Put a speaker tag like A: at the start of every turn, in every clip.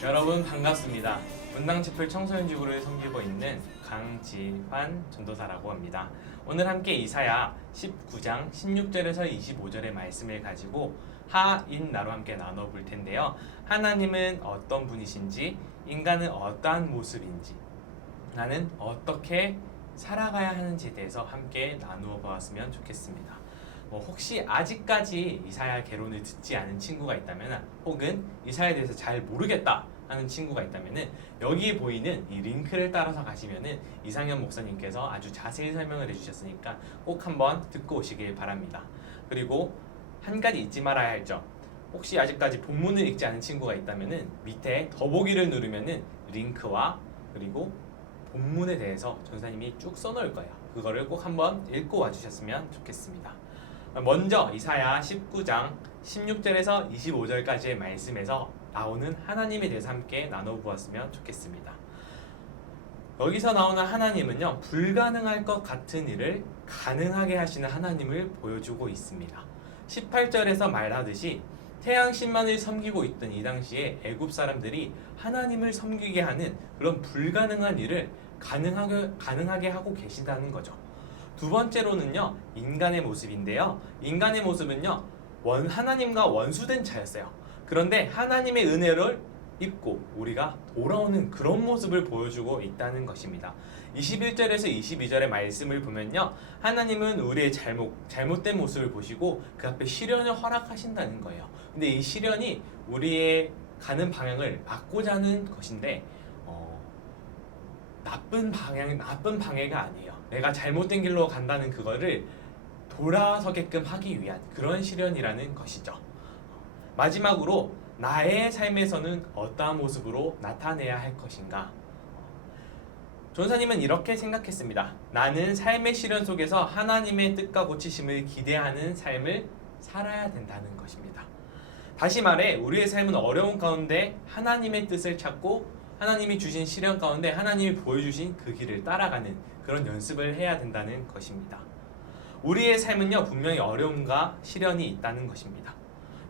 A: 여러분 반갑습니다. 문당치풀 청소년지구를 섬기고 있는 강지환 전도사라고 합니다. 오늘 함께 이사야 19장 16절에서 25절의 말씀을 가지고 하인 나로 함께 나눠볼 텐데요. 하나님은 어떤 분이신지, 인간은 어떠한 모습인지, 나는 어떻게 살아가야 하는지에 대해서 함께 나누어 보았으면 좋겠습니다. 뭐 혹시 아직까지 이사야 개론을 듣지 않은 친구가 있다면 혹은 이사야에 대해서 잘 모르겠다 하는 친구가 있다면은 여기 보이는 이 링크를 따라서 가시면은 이상현 목사님께서 아주 자세히 설명을 해주셨으니까 꼭 한번 듣고 오시길 바랍니다. 그리고 한 가지 잊지 말아야 할 점. 혹시 아직까지 본문을 읽지 않은 친구가 있다면은 밑에 더보기를 누르면은 링크와 그리고 본문에 대해서 전사님이 쭉 써놓을 거예요. 그거를 꼭 한번 읽고 와주셨으면 좋겠습니다. 먼저 이사야 19장 16절에서 25절까지의 말씀에서 나오는 하나님에 대해서 함께 나눠보았으면 좋겠습니다. 여기서 나오는 하나님은요 불가능할 것 같은 일을 가능하게 하시는 하나님을 보여주고 있습니다. 18절에서 말하듯이 태양 신만을 섬기고 있던 이 당시에 애굽 사람들이 하나님을 섬기게 하는 그런 불가능한 일을 가능하게 가능하게 하고 계신다는 거죠. 두 번째로는요 인간의 모습인데요. 인간의 모습은요 원 하나님과 원수된 자였어요. 그런데 하나님의 은혜를 입고 우리가 돌아오는 그런 모습을 보여주고 있다는 것입니다. 21절에서 22절의 말씀을 보면요. 하나님은 우리의 잘못, 잘못된 모습을 보시고 그 앞에 시련을 허락하신다는 거예요. 근데 이 시련이 우리의 가는 방향을 하는 것인데, 어, 나쁜 방향, 나쁜 방해가 아니에요. 내가 잘못된 길로 간다는 그거를 돌아서게끔 하기 위한 그런 시련이라는 것이죠. 마지막으로 나의 삶에서는 어떠한 모습으로 나타내야 할 것인가? 전사님은 이렇게 생각했습니다. 나는 삶의 시련 속에서 하나님의 뜻과 고치심을 기대하는 삶을 살아야 된다는 것입니다. 다시 말해 우리의 삶은 어려운 가운데 하나님의 뜻을 찾고 하나님이 주신 시련 가운데 하나님이 보여주신 그 길을 따라가는 그런 연습을 해야 된다는 것입니다. 우리의 삶은요 분명히 어려움과 시련이 있다는 것입니다.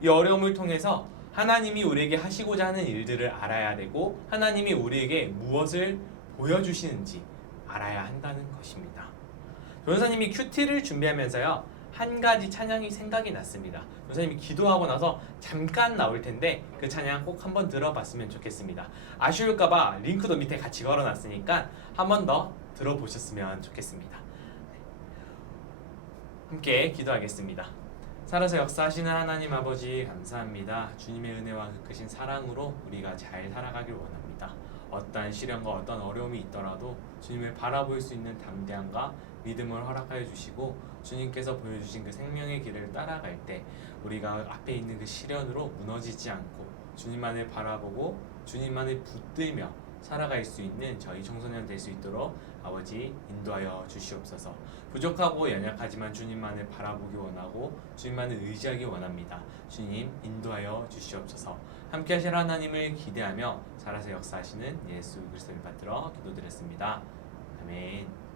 A: 이 어려움을 통해서 하나님이 우리에게 하시고자 하는 일들을 알아야 되고 하나님이 우리에게 무엇을 보여주시는지 알아야 한다는 것입니다. 변호사님이 큐티를 준비하면서요 한 가지 찬양이 생각이 났습니다. 변호사님이 기도하고 나서 잠깐 나올 텐데 그 찬양 꼭 한번 들어봤으면 좋겠습니다. 아쉬울까봐 링크도 밑에 같이 걸어놨으니까 한 번 더 들어보셨으면 좋겠습니다. 함께 기도하겠습니다. 살아서 역사하시는 하나님 아버지 감사합니다. 주님의 은혜와 그 크신 사랑으로 우리가 잘 살아가길 원합니다. 어떠한 시련과 어떤 어려움이 있더라도 주님을 바라볼 수 있는 담대함과 믿음을 허락하여 주시고 주님께서 보여주신 그 생명의 길을 따라갈 때 우리가 앞에 있는 그 시련으로 무너지지 않고 주님만을 바라보고 주님만을 붙들며 살아갈 수 있는 저희 청소년 될 수 있도록 아버지 인도하여 주시옵소서. 부족하고 연약하지만 주님만을 바라보기 원하고 주님만을 의지하기 원합니다. 주님 인도하여 주시옵소서. 함께 하실 하나님을 기대하며 살아서 역사하시는 예수 그리스도를 받들어 기도드렸습니다. 아멘.